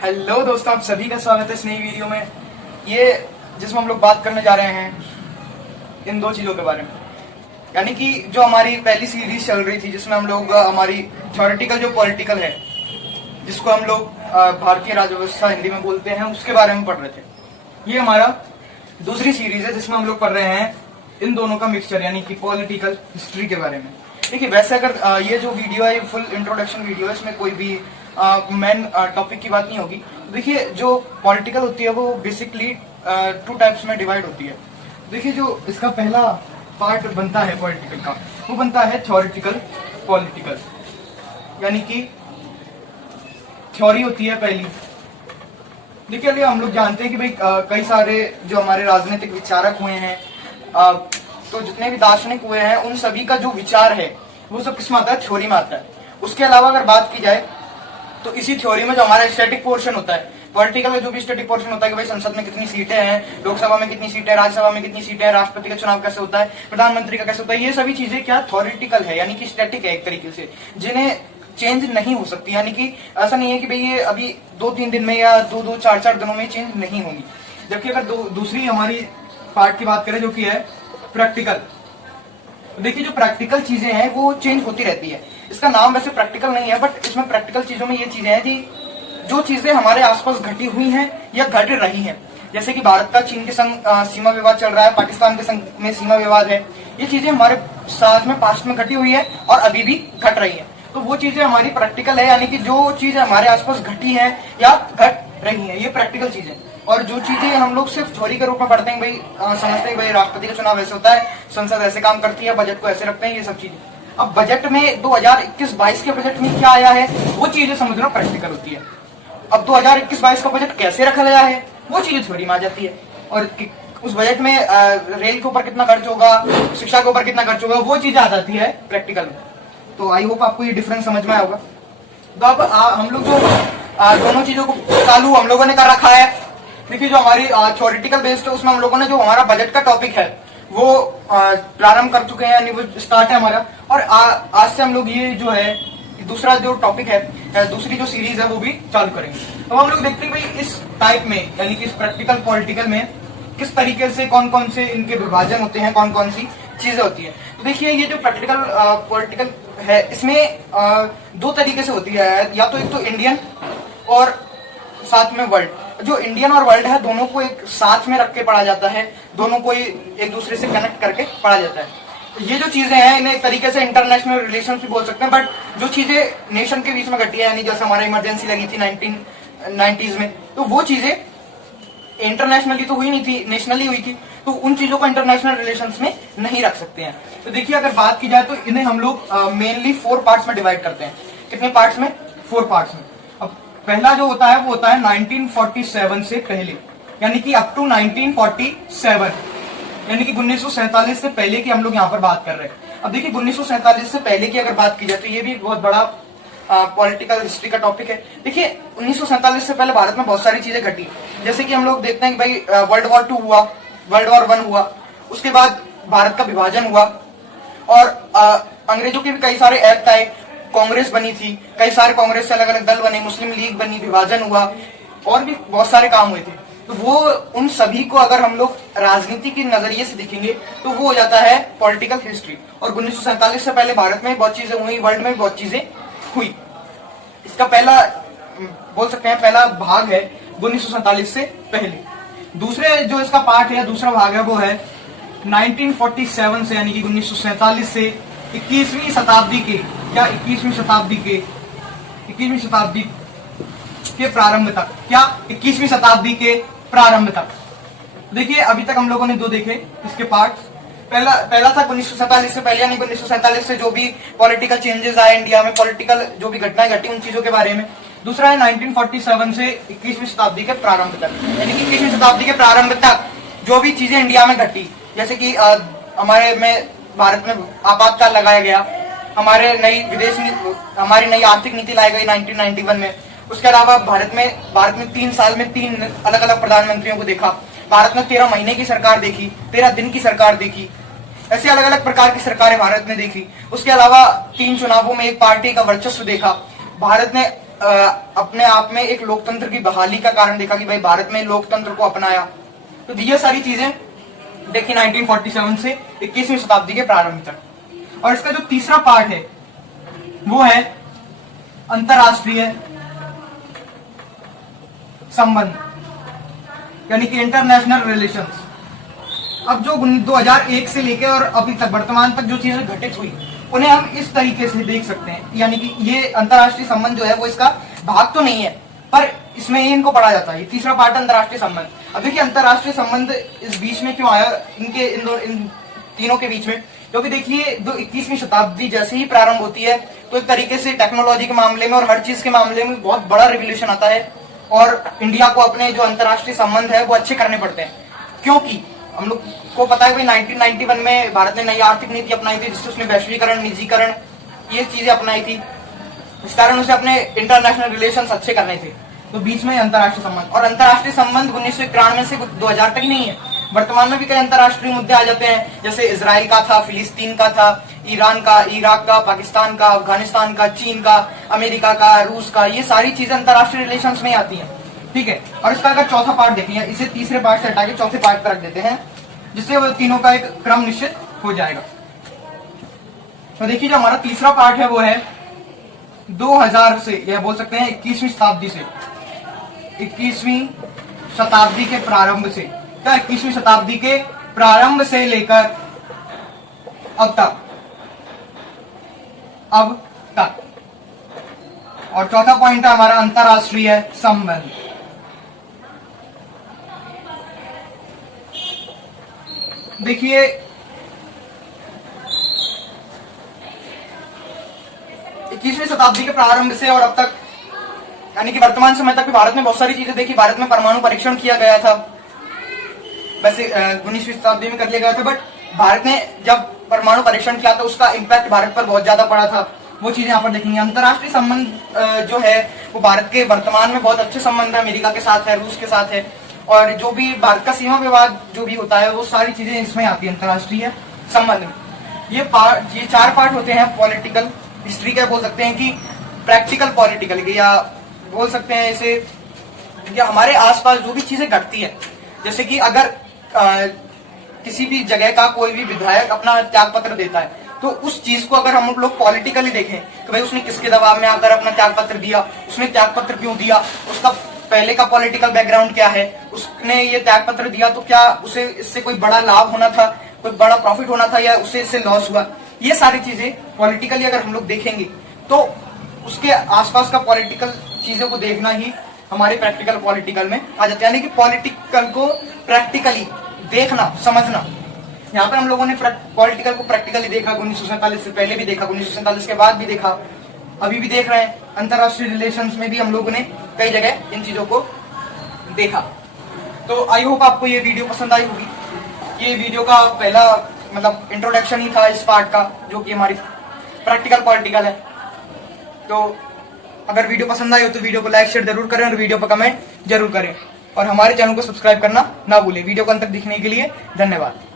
Hello दोस्तों, आप सभी का स्वागत है इस नई वीडियो में। ये जिसमें हम लोग बात करने जा रहे हैं इन दो चीज़ों के बारे में, यानी कि जो हमारी पहली सीरीज चल रही थी जिसमें हम लोग हमारी थ्योरेटिकल जो पॉलिटिकल है, जिसको हम लोग भारतीय राज्य व्यवस्था हिंदी में बोलते हैं, उसके बारे में पढ़ रहे थे। ये हमारा दूसरी सीरीज है जिसमें हम लोग पढ़ रहे हैं इन दोनों का मिक्सचर, यानी कि पॉलिटिकल हिस्ट्री के बारे में। देखिए, वैसे अगर ये जो वीडियो है, फुल इंट्रोडक्शन वीडियो है, इसमें कोई भी मेन टॉपिक की बात नहीं होगी। देखिए, जो पॉलिटिकल होती है वो बेसिकली टू टाइप्स में डिवाइड होती है। देखिए, जो इसका पहला पार्ट बनता है पॉलिटिकल का, वो बनता है थ्योरेटिकल पॉलिटिकल, यानी कि थ्योरी होती है पहली। देखिए, अभी हम लोग जानते हैं कि भाई कई सारे जो हमारे राजनीतिक विचारक हुए हैं, तो जितने भी दार्शनिक हुए हैं, उन सभी का जो विचार है वो सब किसमें आता है? थ्योरी में आता है। उसके अलावा अगर बात की जाए तो इसी थ्योरी में जो हमारा स्टैटिक पोर्शन होता है, पॉलिटिकल में जो भी स्टैटिक पोर्शन होता है कि भाई संसद में कितनी सीटें हैं, लोकसभा में कितनी सीटें हैं, राज्यसभा में कितनी सीटें हैं, राष्ट्रपति का चुनाव कैसे होता है, प्रधानमंत्री का कैसे होता है, ये सभी चीजें क्या थ्योरेटिकल है, यानी कि स्टैटिक है एक तरीके से, जिन्हें चेंज नहीं हो सकती। यानी कि ऐसा नहीं है कि भाई ये अभी 2-3 दिन में या 2-2, 4-4 दिनों में चेंज नहीं होंगी। जबकि अगर दूसरी हमारी पार्ट की बात करें जो कि है प्रैक्टिकल, देखिए जो प्रैक्टिकल चीजें हैं वो चेंज होती रहती है। इसका नाम वैसे प्रैक्टिकल नहीं है, बट इसमें प्रैक्टिकल चीजों में ये चीजें हैं कि जो चीजें हमारे आसपास घटी हुई हैं या घट रही हैं, जैसे कि भारत का चीन के संग सीमा विवाद चल रहा है, पाकिस्तान के संग में सीमा विवाद है, ये चीजें हमारे साथ में पास्ट में घटी हुई है और अभी भी घट रही है। तो वो चीजें हमारी प्रैक्टिकल है, यानी कि जो चीजें हमारे आसपास घटी है या घट रही है, ये प्रैक्टिकल चीजें। और जो चीजें हम लोग सिर्फ थ्योरी के रूप में पढ़ते हैं, भाई समझते हैं भाई राष्ट्रपति का चुनाव ऐसे होता है, संसद ऐसे काम करती है, बजट को ऐसे रखते हैं, ये सब चीजें। अब बजट में 2021-22 के बजट में क्या आया है, वो चीजें समझना प्रैक्टिकल होती है। अब 2021-22 का बजट कैसे रखा गया है, वो चीजें थ्योरी में आ जाती है। और उस बजट में रेल के ऊपर कितना खर्च होगा, शिक्षा के ऊपर कितना खर्च होगा, वो चीजें आ जाती है प्रैक्टिकल में। तो आई होप आपको ये डिफरेंस समझ में आया होगा। तो अब हम लोग जो दोनों चीजों को चालू हम लोगों ने कर रखा है। देखिए, जो हमारी थ्योरेटिकल बेस्ड है उसमें हम लोगों ने जो हमारा बजट का टॉपिक है वो प्रारंभ कर चुके हैं, यानी वो स्टार्ट है हमारा। और आज से हम लोग ये जो है दूसरा जो टॉपिक है, दूसरी जो सीरीज है वो भी चालू करेंगे। तो हम लोग देखते हैं भाई इस टाइप में, यानी कि इस प्रैक्टिकल पॉलिटिकल में किस तरीके से कौन कौन से इनके विभाजन होते हैं, कौन कौन सी चीजें होती है। तो देखिए, ये जो प्रैक्टिकल पॉलिटिकल है इसमें दो तरीके से होती है, या तो एक तो इंडियन और साथ में वर्ल्ड। जो इंडियन और वर्ल्ड है दोनों को एक साथ में रख के पढ़ा जाता है, दोनों को एक दूसरे से कनेक्ट करके पढ़ा जाता है। ये जो चीजें हैं इन्हें एक तरीके से इंटरनेशनल रिलेशन भी बोल सकते हैं, बट जो चीजें नेशन के बीच में घटी है, यानी जैसे हमारा इमरजेंसी लगी थी 1990s में, तो वो चीजें इंटरनेशनली तो हुई नहीं थी, नेशनली हुई थी, तो उन चीजों को इंटरनेशनल रिलेशंस में नहीं रख सकते हैं। तो देखिए, अगर बात की जाए तो इन्हें हम लोग मेनली 4 पार्ट्स में डिवाइड करते हैं। कितने पार्ट्स में? 4 पार्ट्स में। अब पहला जो होता है वो होता है 1947 से पहले, यानी कि अप टू 1947, यानी कि 1947 से पहले की हम लोग यहाँ पर बात कर रहे हैं। अब देखिए, 1947 से पहले की अगर बात की जाए तो ये भी बहुत बड़ा पॉलिटिकल हिस्ट्री का टॉपिक है। देखिए, 1947 से पहले भारत में बहुत सारी चीजें घटी, जैसे कि हम लोग देखते हैं कि भाई वर्ल्ड वॉर 2 हुआ, वर्ल्ड वॉर 1 हुआ, उसके बाद भारत का विभाजन हुआ और अंग्रेजों के भी कई सारे एक्ट आए, कांग्रेस बनी थी, कई सारे कांग्रेस से अलग अलग दल बने, मुस्लिम लीग बनी, विभाजन हुआ और भी बहुत सारे काम हुए थे। तो वो उन सभी को अगर हम लोग राजनीति के नजरिए से देखेंगे तो वो हो जाता है पॉलिटिकल हिस्ट्री। और 1947 से पहले भारत में बहुत चीजें हुई, वर्ल्ड में बहुत चीजें हुई। इसका पहला बोल सकते हैं पहला भाग है 1947 से पहले। दूसरे जो इसका पार्ट है, दूसरा भाग है, वो है 1947 से, यानी कि 1947 से 21वीं शताब्दी के, क्या 21वीं शताब्दी के प्रारंभ तक, क्या 21वीं शताब्दी के प्रारंभ तक। देखिए, अभी तक हम लोगों ने दो देखे इसके पार्ट्स। पहला था 1947 से पहले, यानी 1947 से जो भी पॉलिटिकल चेंजेस आए इंडिया में, पॉलिटिकल जो भी घटनाएं घटी, उन चीजों के बारे में। दूसरा है 1947 से 21वीं शताब्दी के प्रारंभ तक, यानी कि 21वीं शताब्दी के प्रारंभ तक जो भी चीजें इंडिया में घटी, जैसे कि हमारे में भारत में आपातकाल लगाया गया, हमारी नई आर्थिक नीति लाई गई 1991 में। उसके अलावा भारत में 3 साल में 3 अलग अलग प्रधानमंत्रियों को देखा। भारत में 13 महीने की सरकार देखी, 13 दिन की सरकार देखी, ऐसे अलग अलग प्रकार की सरकारें भारत ने देखी। उसके अलावा 3 चुनावों में एक पार्टी का वर्चस्व देखा। भारत ने अपने आप में एक लोकतंत्र की बहाली का कारण देखा कि भाई भारत में लोकतंत्र को अपनाया। तो ये सारी चीजें देखी 1947 से 21वीं शताब्दी के प्रारंभ तक। और इसका जो तीसरा पार्ट है वो है अंतरराष्ट्रीय संबंध, यानी कि इंटरनेशनल रिलेशंस। अब जो 2001 से लेकर और अभी तक वर्तमान तक जो चीजें घटित हुई उन्हें हम इस तरीके से देख सकते हैं, यानी कि ये अंतरराष्ट्रीय संबंध जो है वो इसका भाग तो नहीं है पर इसमें इनको पढ़ा जाता है। ये तीसरा पार्ट है अंतरराष्ट्रीय संबंध। अब देखिए अंतरराष्ट्रीय संबंध इस बीच में क्यों आया इन तीनों के बीच में, क्योंकि देखिए जो 21वीं शताब्दी जैसे ही प्रारंभ होती है तो एक तरीके से टेक्नोलॉजी के मामले में और हर चीज के मामले में बहुत बड़ा रिवोल्यूशन आता है और इंडिया को अपने जो अंतरराष्ट्रीय संबंध है वो अच्छे करने पड़ते हैं। क्योंकि हम लोग को पता है भाई 1991 में भारत ने नई आर्थिक नीति अपनाई थी जिससे उसने वैश्वीकरण, निजीकरण ये चीजें अपनाई थी। इस कारण उसे अपने इंटरनेशनल रिलेशंस अच्छे करने थे। तो बीच में अंतरराष्ट्रीय संबंध, और अंतरराष्ट्रीय संबंध 1991 से 2000 तक ही नहीं है, वर्तमान में भी कई अंतरराष्ट्रीय मुद्दे आ जाते हैं, जैसे इजराइल का था, फिलिस्तीन का था, ईरान का, इराक का, पाकिस्तान का, अफगानिस्तान का, चीन का, अमेरिका का, रूस का, ये सारी चीजें अंतरराष्ट्रीय रिलेशंस में आती हैं। ठीक है, और इसका अगर चौथा पार्ट देखेंगे, इसे तीसरे पार्ट से हटा के चौथे पार्ट पर रख देते हैं जिससे वो तीनों का एक क्रम निश्चित हो जाएगा। तो देखिए जो हमारा तीसरा पार्ट है वो है 2000 से, यह बोल सकते हैं 21वीं शताब्दी से, 21वीं शताब्दी के प्रारंभ से, क्या 21वीं शताब्दी के प्रारंभ से लेकर अब तक। और चौथा पॉइंट है हमारा अंतरराष्ट्रीय संबंध। देखिए 21वीं शताब्दी के प्रारंभ से और अब तक, यानी कि वर्तमान समय तक भी भारत में बहुत सारी चीजें देखी। भारत में परमाणु परीक्षण किया गया था, वैसे 19वीं शताब्दी में कर लिया गया था, बट भारत ने जब परमाणु परीक्षण किया तो उसका इम्पैक्ट भारत पर बहुत ज्यादा पड़ा था। वो चीजें यहाँ पर देखेंगे। अंतरराष्ट्रीय संबंध जो है वो भारत के वर्तमान में बहुत अच्छे संबंध है, अमेरिका के साथ है, रूस के साथ है, और जो भी भारत का सीमा विवाद जो भी होता है वो सारी चीजें इसमें आती है अंतरराष्ट्रीय संबंध में। ये चार पार्ट होते हैं पॉलिटिकल हिस्ट्री का, बोल सकते हैं कि प्रैक्टिकल पॉलिटिकल के, या बोल सकते हैं इसे कि हमारे आसपास जो भी चीजें घटती है, जैसे कि अगर किसी भी जगह का कोई भी विधायक अपना त्याग पत्र देता है तो उस चीज को अगर हम लोग पॉलिटिकली देखें कि भाई उसने किसके दबाव में आकर अपना त्याग पत्र दिया, उसने त्याग पत्र क्यों दिया, उसका पहले का पॉलिटिकल बैकग्राउंड क्या है, उसने ये त्याग पत्र दिया तो क्या उसे इससे कोई बड़ा लाभ होना था, कोई बड़ा प्रॉफिट होना था, या उसे इससे लॉस हुआ। ये सारी चीजें पॉलिटिकली अगर हम लोग देखेंगे तो उसके आसपास का पॉलिटिकल चीजों को देखना ही हमारे प्रैक्टिकल पॉलिटिकल में आ जाता है, यानी कि पॉलिटिकल को प्रैक्टिकली देखना, समझना। यहाँ पे हम लोगों ने पॉलिटिकल को प्रैक्टिकली देखा, 1947 से पहले भी देखा, 1947 के बाद भी देखा, अभी भी देख रहे हैं। अंतरराष्ट्रीय रिलेशंस में भी हम लोगों ने कई जगह इन चीजों को देखा। तो आई होप आपको ये वीडियो पसंद आई होगी। ये वीडियो का पहला मतलब इंट्रोडक्शन ही था इस पार्ट का, जो कि हमारी प्रैक्टिकल पॉलिटिकल है। तो अगर वीडियो पसंद आई हो तो वीडियो को लाइक शेयर जरूर करें और वीडियो पर कमेंट जरूर करें, और हमारे चैनल को सब्सक्राइब करना ना भूलें। वीडियो को अंत तक देखने के लिए धन्यवाद।